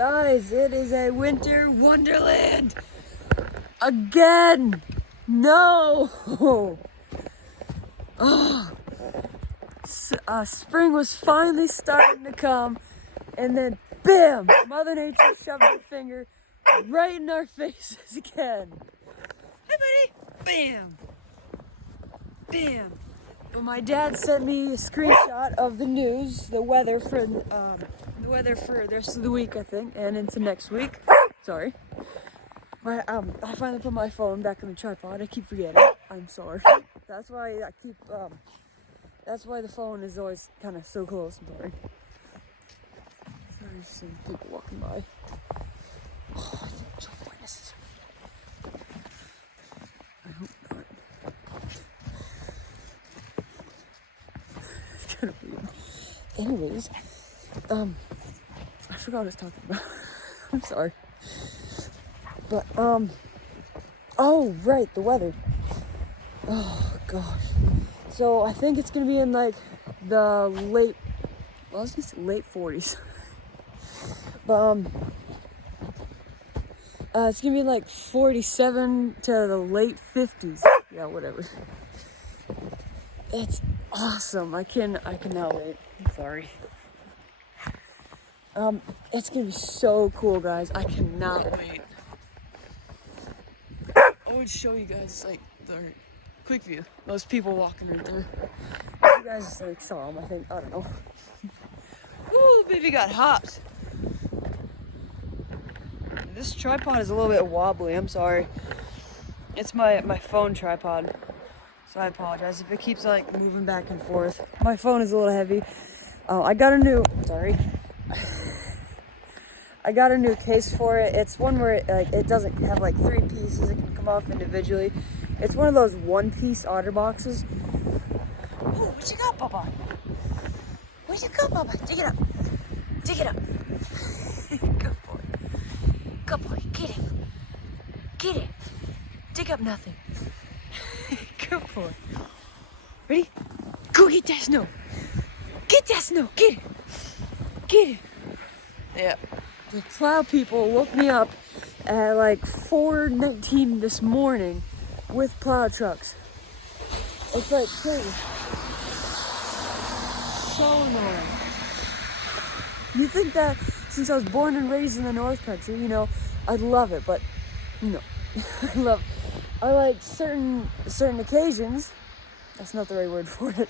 Guys, it is a winter wonderland. Again. No. Oh. Spring was finally starting to come, and then bam, Mother Nature shoved her finger right in our faces again. Hey buddy. Bam. Bam. But my dad sent me a screenshot of the news, the weather for the rest of the week, I think, and into next week. Sorry. I finally put my phone back on the tripod. I keep forgetting. I'm sorry. That's why that's why the phone is always kind of so close. I'm sorry. Sorry, just seeing people walking by. Oh, I think Jehovah's Witnesses. I hope not. It's kind of weird. Anyways, I forgot what I was talking about. I'm sorry. But, oh, right, the weather. Oh, gosh. So, I think it's gonna be in, like, the late 40s. But, it's gonna be, like, 47 to the late 50s. Yeah, whatever. It's awesome. I cannot wait. I'm sorry. It's gonna be so cool, guys. I cannot wait. I would show you guys, like, the quick view. Those people walking right there. You guys, like, saw them, I think. I don't know. Ooh, baby got hopped. This tripod is a little bit wobbly. I'm sorry. It's my phone tripod. So I apologize if it keeps, like, moving back and forth. My phone is a little heavy. I got a new case for it. It's one where it doesn't have like 3 pieces. It can come off individually. It's one of those one-piece otter boxes. Ooh, what you got, Bubba? What you got, Bubba? Dig it up. Dig it up. Good boy. Good boy. Get it. Get it. Dig up nothing. Good boy. Ready? Go get that snow. Get that snow. Get it. Get it. Yeah. The plow people woke me up at like 4:19 this morning with plow trucks. It's like crazy. So annoying. You think that since I was born and raised in the North Country, you know, I'd love it, but no. I like certain occasions. That's not the right word for it.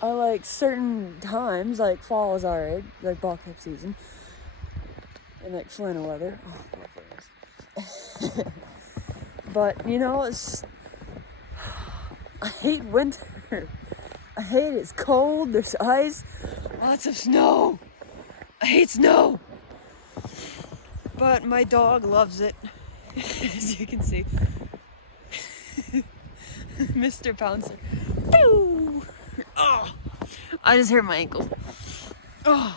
I like certain times, like fall is alright, like ball cap season. And like flannel weather. Oh, but you know, I hate winter. I hate it. It's cold, there's ice, lots of snow. I hate snow. But my dog loves it, as you can see. Mr. Pouncer. Pew! Oh, I just hurt my ankle. Oh.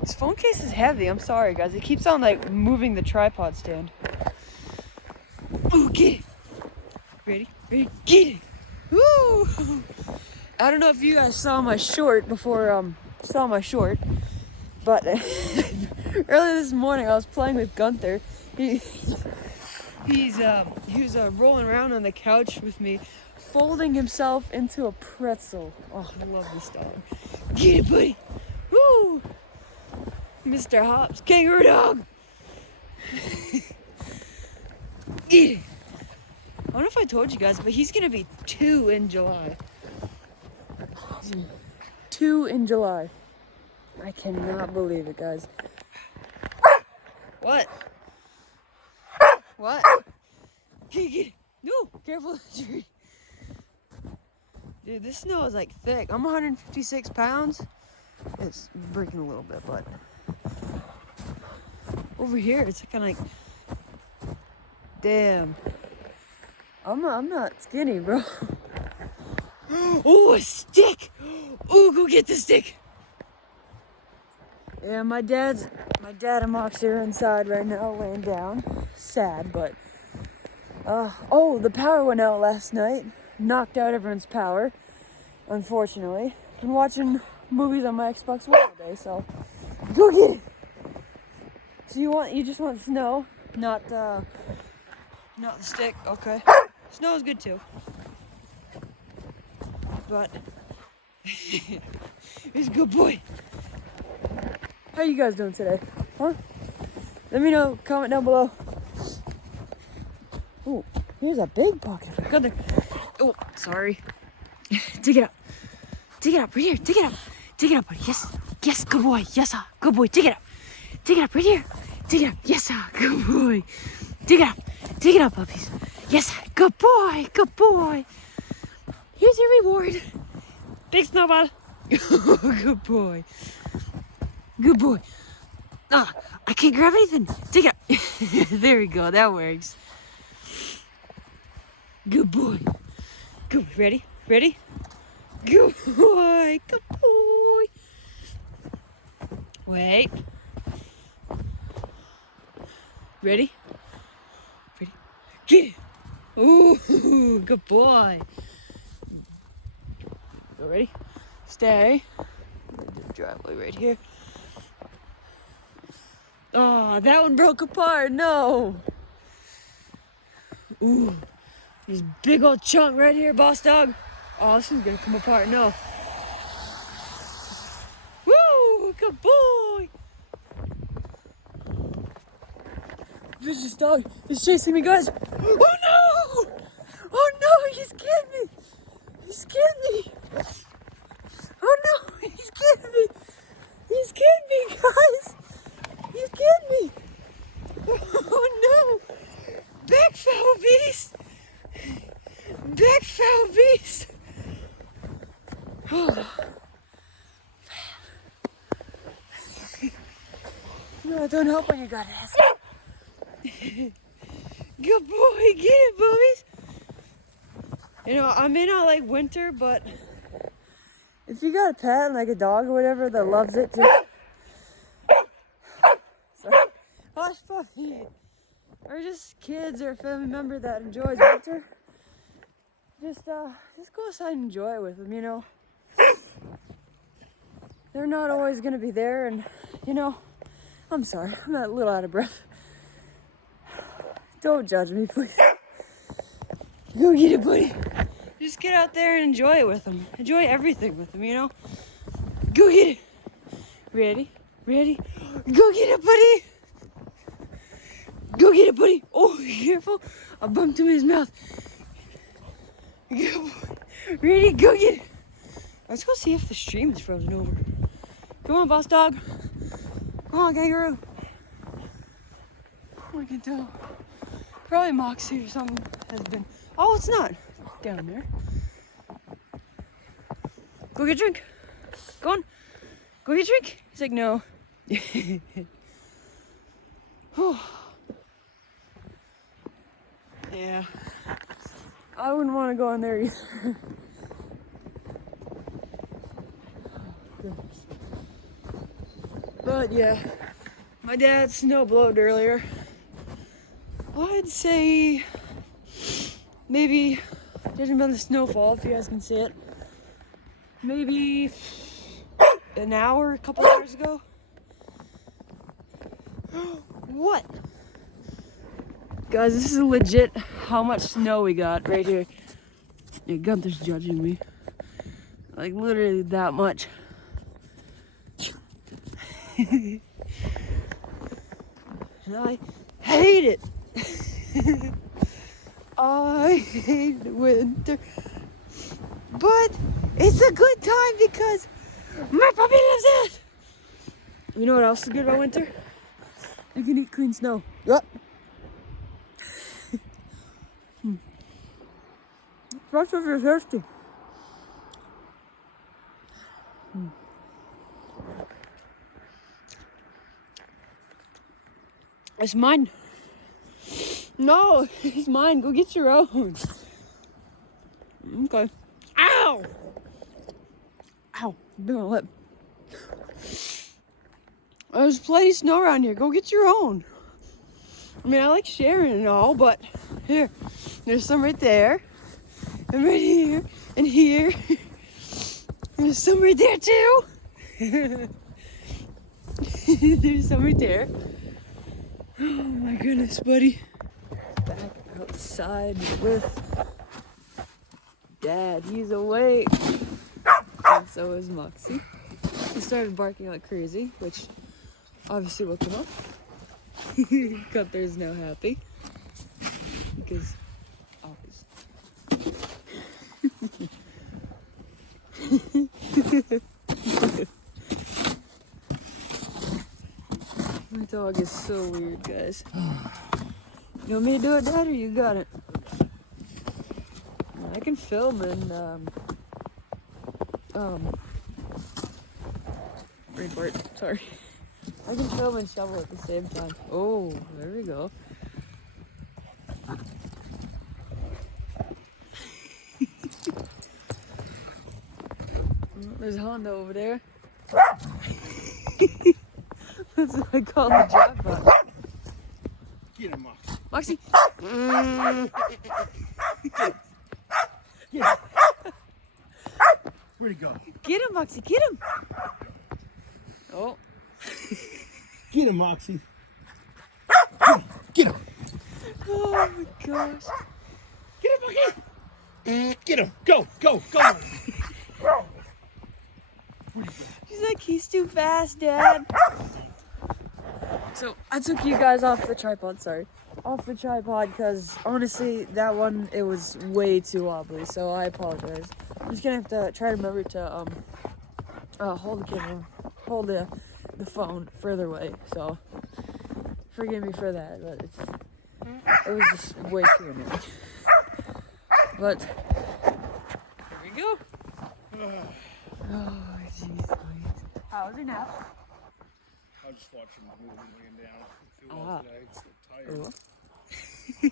This phone case is heavy. I'm sorry, guys. It keeps on like moving the tripod stand. Ooh, get it. Ready? Ready? Get it. Woo! I don't know if you guys saw my short before. But earlier this morning I was playing with Gunther. He was rolling around on the couch with me, folding himself into a pretzel. Oh, I love this dog. Get it, buddy. Woo! Mr. Hops, kangaroo dog. Yeah. I don't know if I told you guys, but he's gonna be 2 in July. 2 in July. I cannot believe it, guys. What? What? Get. No, careful of the tree. Dude, this snow is like thick. I'm 156 pounds. It's breaking a little bit, but over here it's kind of like, damn. I'm not skinny, bro. Oh, a stick! Oh, go get the stick. Yeah, my dad and Moxie are inside right now, laying down. Sad, but oh, the power went out last night. Knocked out everyone's power, unfortunately. Been watching movies on my Xbox One all day, so go get it. So you just want snow, not the stick. Okay. Snow is good too. But he's a good boy. How you guys doing today? Huh? Let me know. Comment down below. Oh, here's a big pocket. Gunther. Oh, sorry. Dig it up. Dig it up right here. Dig it up. Dig it up, buddy. Yes. Yes, good boy. Yes, sir. Good boy. Dig it up. Dig it up right here. Dig it up. Yes, sir. Good boy. Dig it up. Dig it up, puppies. Yes, good boy. Good boy. Here's your reward. Big snowball. Good boy. Good boy. Ah, I can't grab anything. Dig it up. There we go. That works. Good boy. Good. Ready? Ready? Good boy. Good boy. Wait. Ready? Ready? Get it. Ooh, good boy. Go ready? Stay. The driveway right here. Oh, that one broke apart. No. Ooh, this big old chunk right here, boss dog. Oh, this one's gonna come apart. No. Woo, good boy. Vicious dog is chasing me, guys. Oh no! Oh no, he's getting me. He's getting me. Oh no, he's getting me. He's getting me, guys. He's getting me. Oh no. Back foul beast. Back foul beast. Oh. No, don't help when you got ass. Good boy, get it, boobies. You know, I may not like winter, but if you got a pet, like a dog or whatever, that loves it, just sorry, hush puppy, or just kids or a family member that enjoys winter, just go outside and enjoy it with them. You know, they're not always gonna be there, and you know, I'm sorry, I'm a little out of breath. Don't judge me, please. Go get it, buddy. Just get out there and enjoy it with them. Enjoy everything with them, you know? Go get it. Ready? Ready? Go get it, buddy. Go get it, buddy. Oh, careful. I bumped him in his mouth. Ready? Go get it. Let's go see if the stream is frozen over. Come on, boss dog. Come on, kangaroo. We can tell. Probably Moxie or something has been. Oh, it's not down there. Go get a drink. Go on. Go get a drink. He's like, no. Yeah. I wouldn't want to go in there either. But yeah, my dad snowblowed earlier. I'd say maybe, judging by the snowfall, if you guys can see it, maybe an hour, a couple hours ago. What? Guys, this is legit how much snow we got right here. Yeah, Gunther's judging me. Like literally that much. And I hate it. I hate winter, but it's a good time because my puppy loves it. You know what else is good about winter? You can eat clean snow. Yep. Fresh if you're thirsty. It's mine. No, it's mine. Go get your own. Okay. Ow! Ow. Bit my lip. There's plenty of snow around here. Go get your own. I mean, I like sharing and all, but here. There's some right there. And right here. And here. And there's some right there, too. There's some right there. Oh my goodness, buddy. Back outside with Dad. He's awake. And so is Moxie. He started barking like crazy, which obviously woke him up. Gunther's now happy. Because obviously. My dog is so weird, guys. You want me to do it, Dad, or you got it? I can film and report. Sorry. I can film and shovel at the same time. Oh, there we go. There's Honda over there. That's what I call the jackpot. Get him, Moxie. Moxie! Get him. Where'd he go? Get him, Moxie, get him! Oh. Get him, Moxie. Get him. Oh my gosh. Get him, Moxie. Get him. Go, go, go. She's like, he's too fast, Dad. So I took you guys off the tripod, because honestly, that one, it was way too wobbly, so I apologize. I'm just gonna have to try to remember to hold the camera, hold the phone further away, so forgive me for that, but it was just way too annoying. But here we go. Oh, jeez. How was your nap? I was just watching the movie laying down. Feel well today. So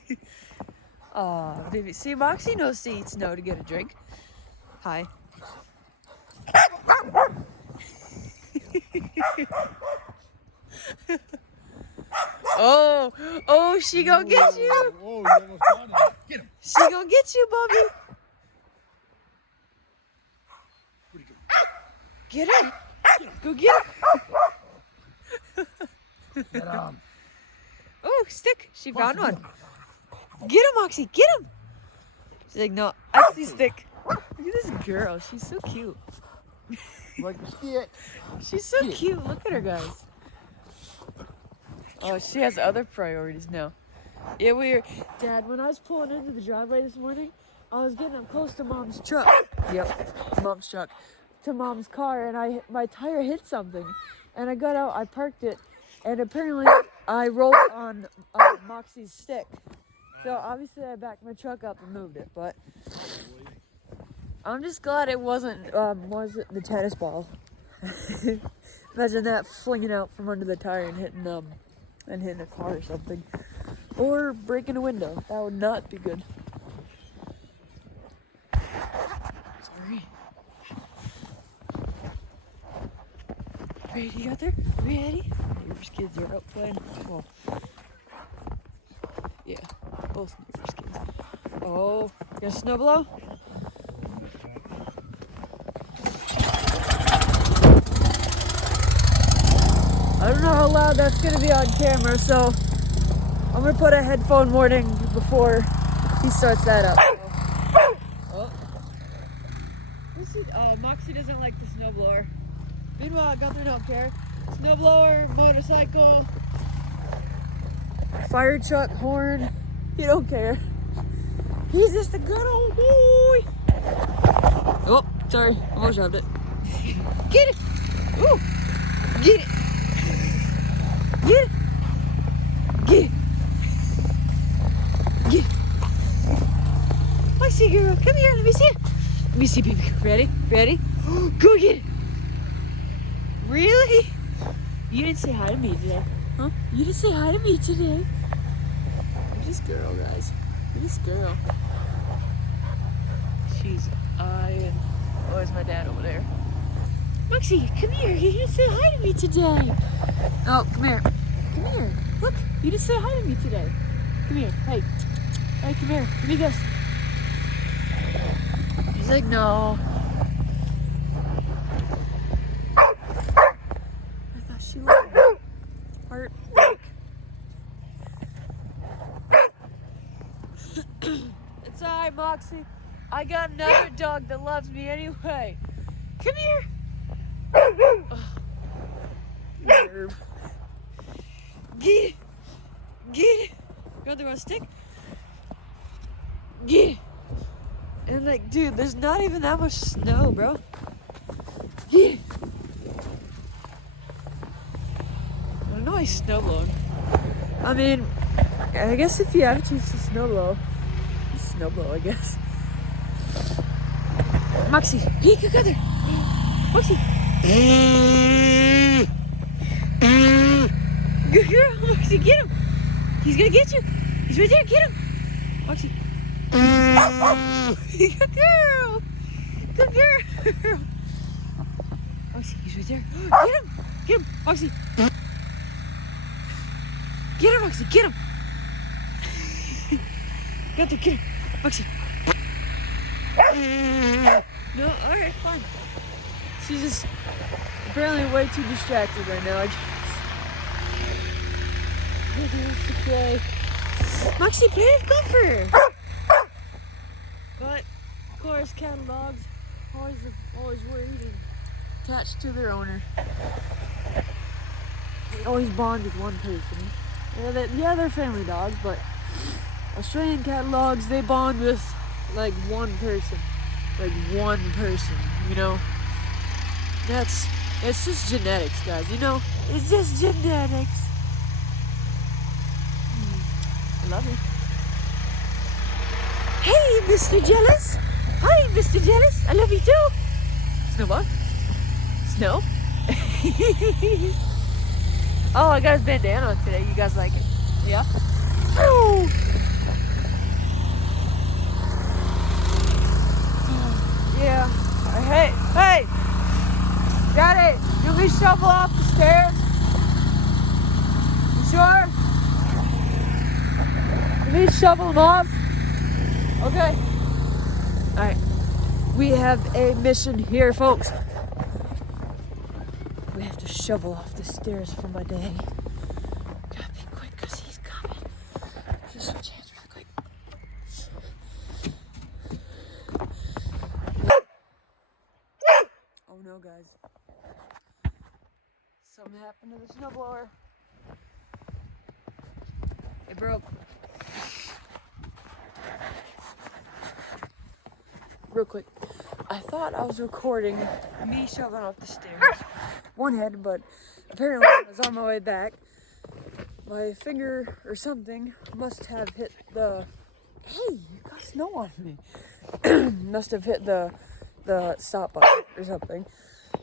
tired. Oh, baby. See, Moxie knows to eat snow to get a drink. Hi. Oh, she gonna get you. Whoa, you almost got him. Get him. She gonna get you, Bubby. Where'd he go? Get him. Go get him. Get him. Oh, stick. She found one. Get him, Moxie. Get him. She's like, no, I see stick. Look at this girl. She's so cute. Like a stick. She's so cute. Look at her, guys. Oh, she has other priorities now. Yeah, Dad, when I was pulling into the driveway this morning, I was getting up close to Mom's truck. Yep, Mom's truck. To Mom's car, and my tire hit something. And I got out, I parked it, and apparently I rolled on Moxie's stick. So obviously I backed my truck up and moved it, but I'm just glad it wasn't, the tennis ball. Imagine that flinging out from under the tire and hitting a car or something. Or breaking a window. That would not be good. Sorry. Ready, you out there? Ready? Neighbors' kids are out playing. Well, yeah, both neighbors' kids. Oh, you got a snow blow? I don't know how loud that's gonna be on camera, so I'm gonna put a headphone warning before he starts that up. Oh. Moxie doesn't like the snowblower. Meanwhile, Gunther don't care. Snowblower, motorcycle, fire truck, horn. He don't care. He's just a good old boy. Oh, sorry, almost dropped it. Get it! Ooh, get it! Get it! Get it! Get it! Moxie girl, come here, let me see it. Let me see, baby. Ready? Ready? Go get it! Really? You didn't say hi to me today. Huh? You didn't say hi to me today. Look at this girl, guys. Look at this girl. She's eyeing. Oh, there's my dad over there. Moxie, come here. You didn't say hi to me today. Oh, come here. Come here. Look, you didn't say hi to me today. Come here. Hey. Hey, come here. Give me this. She's like, no. I thought she would. Heartbreak. right, Moxie. I got another dog that loves me anyway. Come here. Nerve. Get it. Get it. Got the wrong stick? Get it. And like, dude, there's not even that much snow, bro. Get it. I don't know he's snowblowing. I mean, I guess if you have a chance to snowblow, I guess. Moxie, hey, go there. Moxie. Good girl, Moxie, get him. He's gonna get you. He's right there, get him. Moxie. Good girl. Good girl. Moxie, he's right there. Get him. Get him, Moxie. Get him, Moxie, get him. Get him, get him. Moxie. No, alright, fine. She's just apparently way too distracted right now, I guess. Maybe we should play. Moxie, play with Gunther! But, of course, cattle dogs always worried and attached to their owner. They always bond with one person. Yeah, they're family dogs, but Australian cattle dogs, they bond with like one person. Like one person, you know? It's just genetics, guys, you know? It's just genetics. I love you. Hey, Mr. Jealous. Hi, Mr. Jealous. I love you too. Snowball? Snow? Oh, I got his bandana on today. You guys like it? Yeah? Oh! Yeah. Hey! Daddy! You want me to shovel off the stairs? You sure? You need to shovel them off? Okay. Alright. We have a mission here, folks. We have to shovel off the stairs for my daddy. Gotta be quick because he's coming. Just switch hands really quick. Oh no, guys. Something happened to the snowblower. It broke. Real quick. I thought I was recording me shoveling off the stairs. One-handed, but apparently I was on my way back. My finger or something must have hit the... Hey, you got snow on me. Must have hit the stop button or something.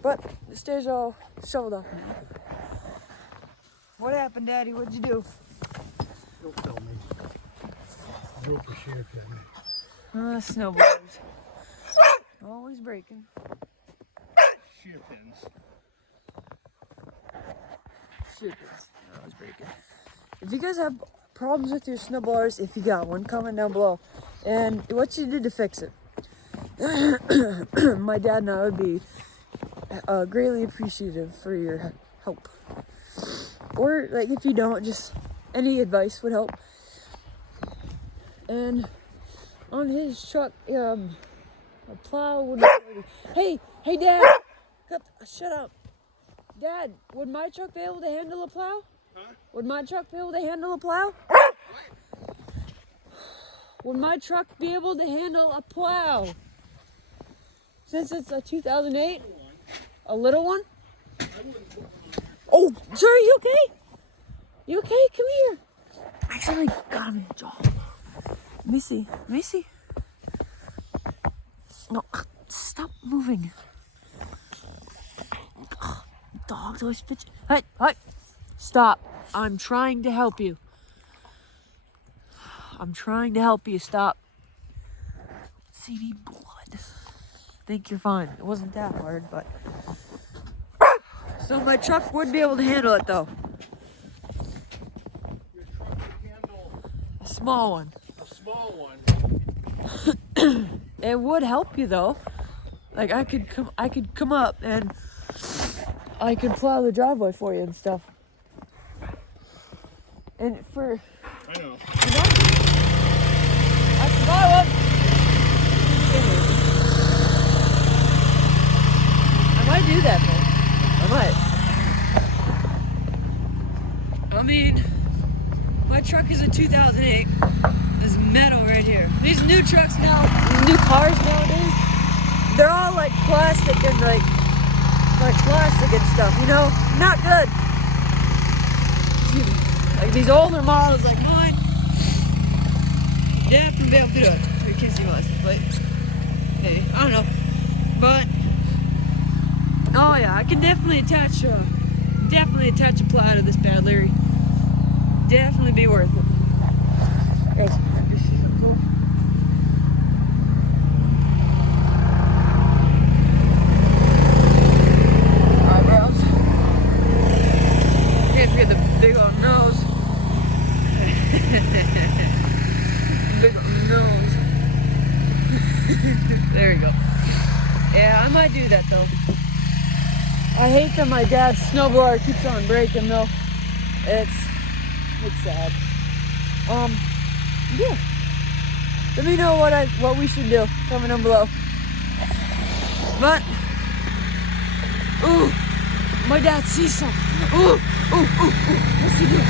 But the stairs are all shoveled off now. What happened, Daddy? What'd you do? Don't tell me. Broke a shear pin. Snowblowers. Always breaking. Shear pins. Always breaking. If you guys have problems with your snowblowers, if you got one, comment down below. And what you did to fix it. My dad and I would be greatly appreciative for your help. Or, like, if you don't, just any advice would help. And on his truck, a plow would... Hey, Dad! Shut up. Dad, would my truck be able to handle a plow? Huh? Would my truck be able to handle a plow? What? Would my truck be able to handle a plow? Since it's a 2008? A little one? Oh, sir, are you okay? You okay? Come here. I accidentally got him in the jaw. Let me see. No, stop moving. Dogs always pitch. Hey, stop. I'm trying to help you. Stop. CD blood. Think you're fine. It wasn't that hard, but... So my truck would be able to handle it, though. Your truck can handle A small one. a small one. It would help you, though. Like, I could come up and I could plow the driveway for you and stuff. And for... I know. I can buy one. in here. I might do that though. I might. I mean, my truck is a 2008. This metal right here. These new trucks now, these new cars nowadays, they're all like plastic and like plastic and stuff, you know? Not good. Like these older models like mine, definitely be able to do it. You can't see mine, but hey, I don't know. But oh yeah, I can definitely attach a plow to this bad Larry. Definitely be worth it. Hey, you see something cool? Eyebrows. Can't forget the big old nose. Big old nose. There we go. Yeah, I might do that though. I hate that my dad's snowblower keeps on breaking though. It's sad. Yeah. Let me know what we should do. Comment down below. But ooh, my dad sees something. Ooh. What's he doing?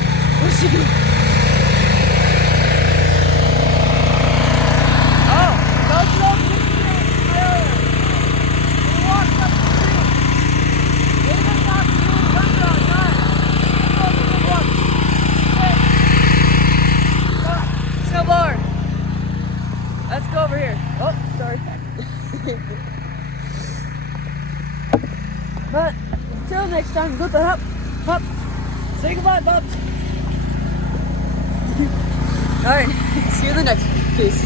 Oh, go through the tree. He walked up the tree. Leave him talk to you and Gunther and I. Go to the walk. Snowblower. Let's go over here. Oh, sorry. But until next time, go to hop. Say goodbye, Bubs. Alright, see you in the next one. Peace.